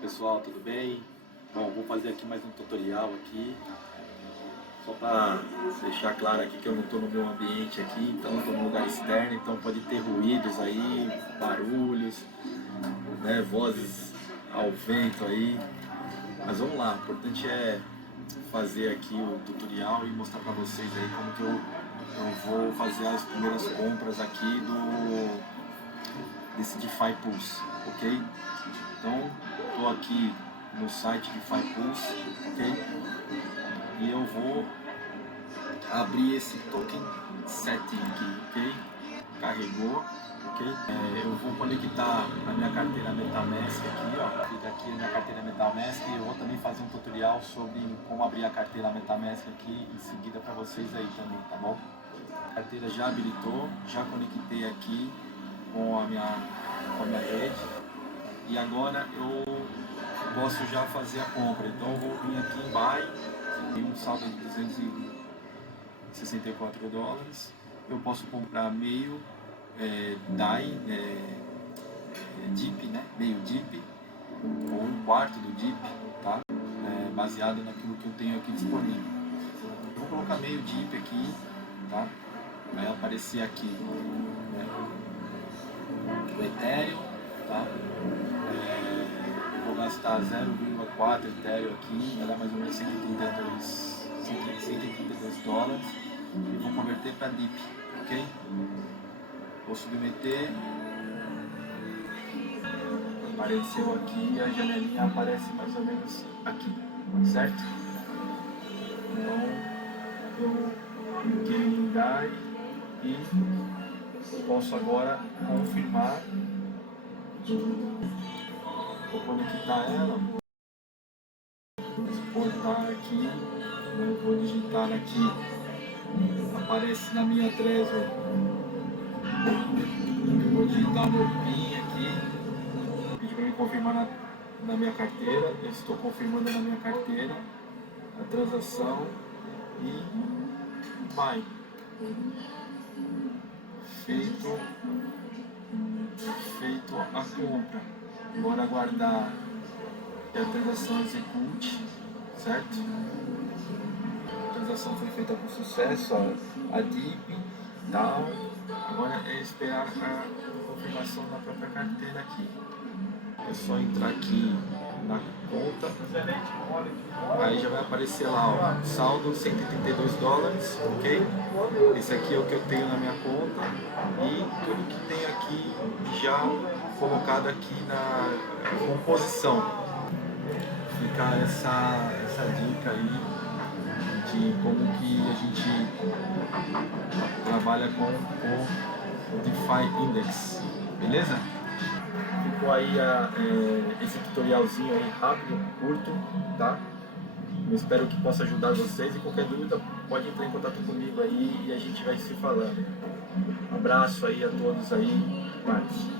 Pessoal, tudo bem? Bom, vou fazer aqui mais um tutorial aqui, só para deixar claro aqui que eu não estou no meu ambiente aqui, então estou num lugar externo, então pode ter ruídos aí, barulhos, né, vozes ao vento aí, mas vamos lá, o importante é fazer aqui o tutorial e mostrar para vocês aí como que eu vou fazer as primeiras compras aqui desse DeFi Pulse, ok? Então, estou aqui no site DeFi Pulse, ok? E eu vou abrir esse token setting aqui, ok? Carregou, ok? Eu vou conectar a minha carteira MetaMask aqui, ó. Fica aqui a minha carteira MetaMask e eu vou também fazer um tutorial sobre como abrir a carteira MetaMask aqui em seguida para vocês aí também, tá bom? A carteira já habilitou, já conectei aqui com a minha rede. E agora eu posso já fazer a compra, então eu vou vir aqui em Buy, tem um saldo de $264, eu posso comprar meio DAI, DIP, né? Meio DIP, ou um quarto do DIP, tá? Baseado naquilo que eu tenho aqui disponível. Eu vou colocar meio DIP aqui, tá? Vai aparecer aqui, né, o Ethereum, tá? Vou gastar 0,4 Ethereum aqui, vai dar mais ou menos $132 e vou converter para DIP, ok? Vou submeter, apareceu aqui e a janelinha aparece mais ou menos aqui, certo? Então eu cliquei em DAI e posso agora confirmar. Vou conectar ela, exportar aqui, eu vou digitar aqui, aparece na minha Trezor, eu vou digitar meu PIN aqui, pedi para me confirmar na minha carteira, eu estou confirmando na minha carteira a transação e vai, feito a compra. Agora aguardar que a transação execute, certo? A transação foi feita com sucesso, a DIP, tal. Agora é esperar a confirmação da própria carteira aqui. É só entrar aqui na conta, aí já vai aparecer lá, ó, saldo $132, ok? Esse aqui é o que eu tenho na minha conta e tudo que tem aqui já colocado aqui na composição. Fica essa dica aí de como que a gente trabalha com o DeFi Index, beleza? Ficou aí esse tutorialzinho aí rápido, curto, tá? Eu espero que possa ajudar vocês e qualquer dúvida pode entrar em contato comigo aí e a gente vai se falando. Um abraço aí a todos aí, paz.